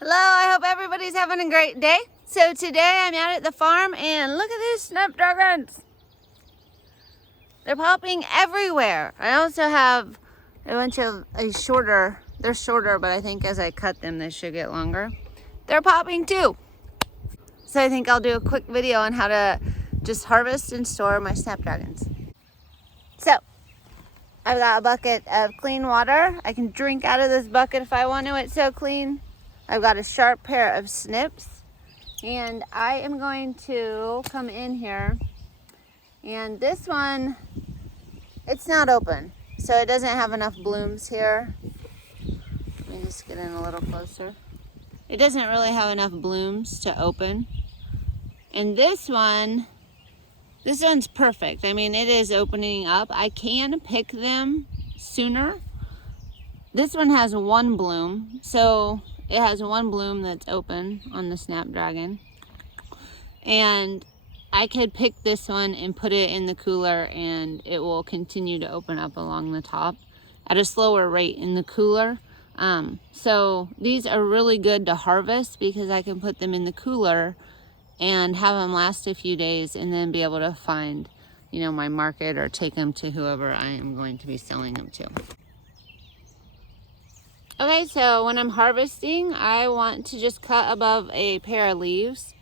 Hello, I hope everybody's having a great day. So today I'm out at the farm and look at these snapdragons. They're popping everywhere. I also have a bunch of they're shorter, but I think as I cut them, they should get longer. They're popping too. So I think I'll do a quick video on how to just harvest and store my snapdragons. So I've got a bucket of clean water. I can drink out of this bucket if I want to, it's so clean. I've got a sharp pair of snips, and I am going to come in here, and this one, it's not open, so it doesn't have enough blooms here. Let me just get in a little closer. It doesn't really have enough blooms to open. And this one's perfect. I mean, it is opening up. I can pick them sooner. This one has one bloom, so it has one bloom that's open on the snapdragon. And I could pick this one and put it in the cooler, and it will continue to open up along the top at a slower rate in the cooler. So these are really good to harvest because I can put them in the cooler and have them last a few days and then be able to find, my market or take them to whoever I am going to be selling them to. Okay, so when I'm harvesting, I want to just cut above a pair of leaves.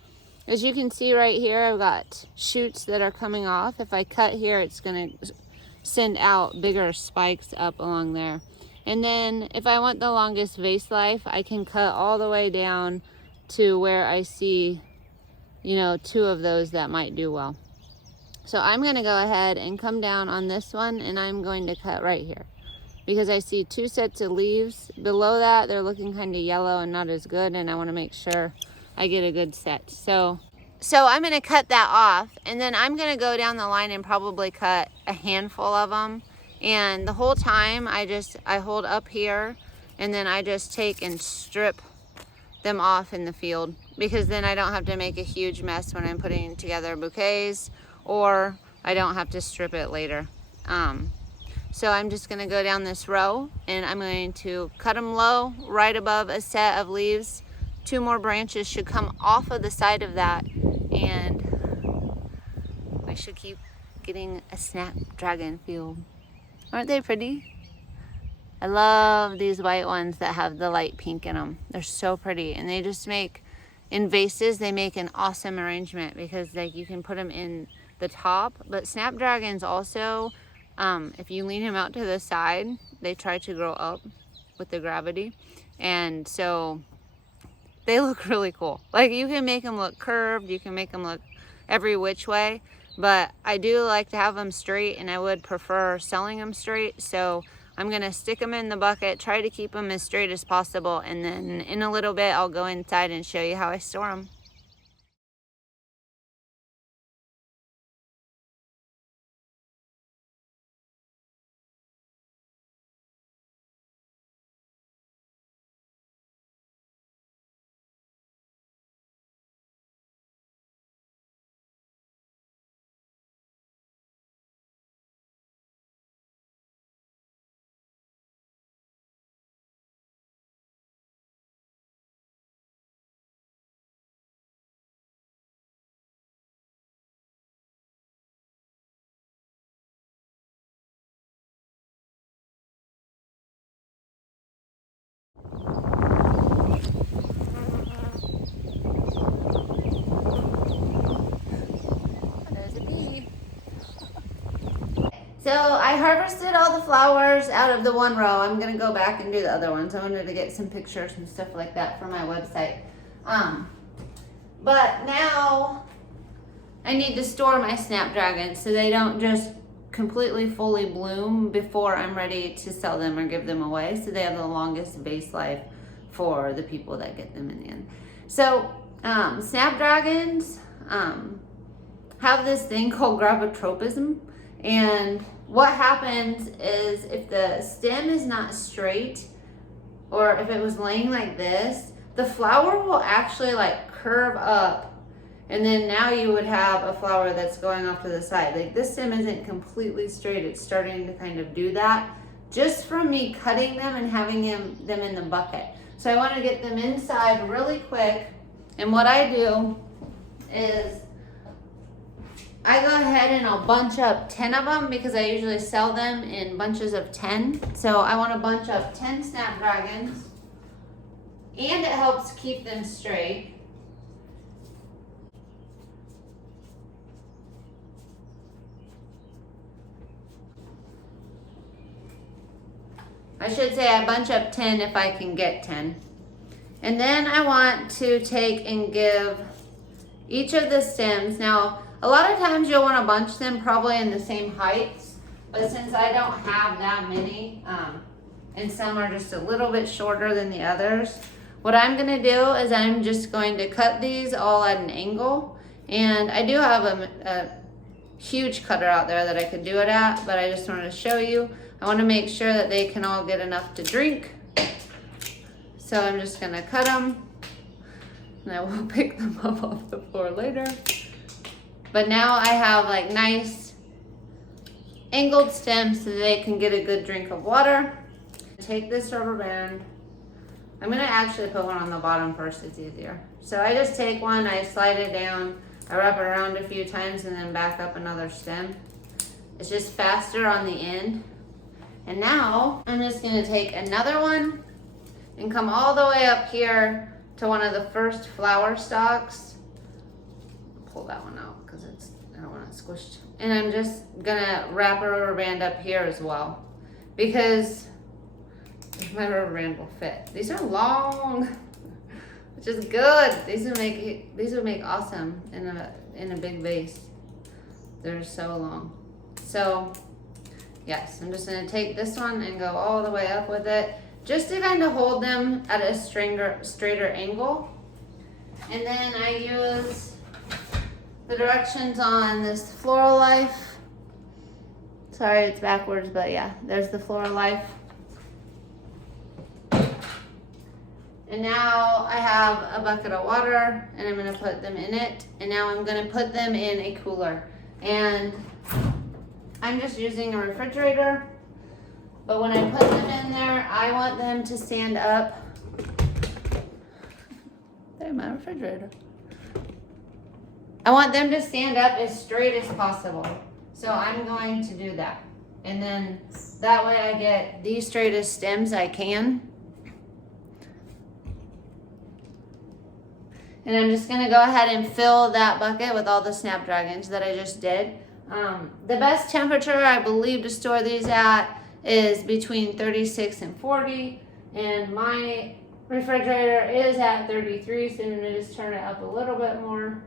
As you can see right here, I've got shoots that are coming off. If I cut here, it's going to send out bigger spikes up along there. And then if I want the longest vase life, I can cut all the way down to where I see, two of those that might do well. So I'm going to go ahead and come down on this one, and I'm going to cut right here, because I see two sets of leaves. Below that, they're looking kind of yellow and not as good, and I want to make sure I get a good set. So I'm going to cut that off, and then I'm going to go down the line and probably cut a handful of them. And the whole time, I hold up here, and then I just take and strip them off in the field, because then I don't have to make a huge mess when I'm putting together bouquets, or I don't have to strip it later. So I'm just going to go down this row, and I'm going to cut them low right above a set of leaves. Two more branches should come off of the side of that, and I should keep getting a snapdragon field. Aren't they pretty? I love these white ones that have the light pink in them. They're so pretty, and they just make, in vases, they make an awesome arrangement because you can put them in the top. But snapdragons also, if you lean them out to the side, they try to grow up with the gravity, and so they look really cool. You can make them look curved, you can make them look every which way, but I do like to have them straight, and I would prefer selling them straight. So I'm gonna stick them in the bucket, try to keep them as straight as possible, and then in a little bit I'll go inside and show you how I store them. So I harvested all the flowers out of the one row. I'm gonna go back and do the other ones. I wanted to get some pictures and stuff like that for my website. But now I need to store my snapdragons so they don't just completely fully bloom before I'm ready to sell them or give them away, so they have the longest vase life for the people that get them in the end. So snapdragons have this thing called gravitropism, and what happens is if the stem is not straight, or if it was laying like this, the flower will actually curve up, and then now you would have a flower that's going off to the side. This stem isn't completely straight, it's starting to kind of do that, just from me cutting them and having them in the bucket. So I want to get them inside really quick. And what I do is I go ahead and I'll bunch up 10 of them because I usually sell them in bunches of 10. So I want to bunch up 10 snapdragons, and it helps keep them straight. I should say I bunch up 10 if I can get 10. And then I want to take and give each of the stems. Now, a lot of times you'll want to bunch them probably in the same heights, but since I don't have that many, and some are just a little bit shorter than the others, what I'm going to do is I'm just going to cut these all at an angle. And I do have a huge cutter out there that I could do it at, but I just wanted to show you. I want to make sure that they can all get enough to drink. So I'm just going to cut them, and I will pick them up off the floor later. But now I have like nice angled stems so they can get a good drink of water. Take this rubber band. I'm going to actually put one on the bottom first, it's easier. So I just take one, I slide it down, I wrap it around a few times, and then back up another stem. It's just faster on the end. And now I'm just going to take another one and come all the way up here to one of the first flower stalks. Pull that one out because I don't want it squished. And I'm just gonna wrap a rubber band up here as well, because my rubber band will fit. These are long, which is good. These would make awesome in a big vase. They're so long. So yes, I'm just gonna take this one and go all the way up with it, just to kind of hold them at a straighter angle. And then I use the directions on this Floral Life. Sorry, it's backwards, but yeah, there's the Floral Life. And now I have a bucket of water, and I'm gonna put them in it. And now I'm gonna put them in a cooler. And I'm just using a refrigerator, but when I put them in there, I want them to stand up. There's my refrigerator. I want them to stand up as straight as possible. So I'm going to do that. And then that way I get the straightest stems I can. And I'm just gonna go ahead and fill that bucket with all the snapdragons that I just did. The best temperature I believe to store these at is between 36 and 40. And my refrigerator is at 33, so I'm gonna just turn it up a little bit more,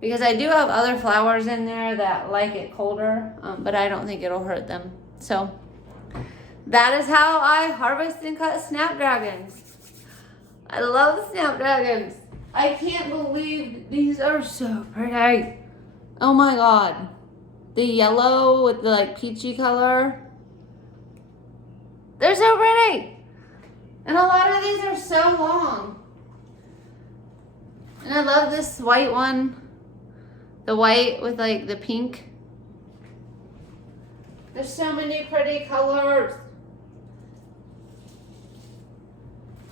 because I do have other flowers in there that like it colder, but I don't think it'll hurt them. So that is how I harvest and cut snapdragons. I love snapdragons. I can't believe these are so pretty. Oh my God. The yellow with the like peachy color. They're so pretty. And a lot of these are so long. And I love this white one. The white with like the pink. There's so many pretty colors.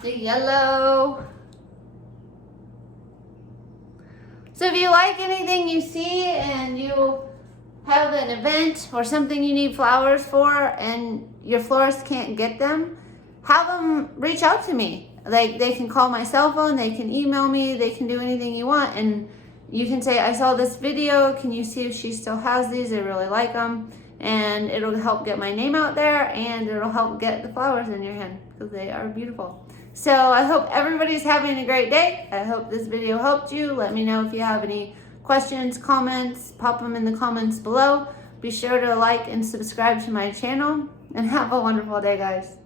The yellow. So if you like anything you see and you have an event or something you need flowers for and your florist can't get them, have them reach out to me. Like, they can call my cell phone, they can email me, they can do anything you want, and you can say, I saw this video, can you see if she still has these? I really like them. And it'll help get my name out there, and it'll help get the flowers in your hand, because they are beautiful. So I hope everybody's having a great day. I hope this video helped you. Let me know if you have any questions, comments, pop them in the comments below. Be sure to like and subscribe to my channel, and have a wonderful day, guys.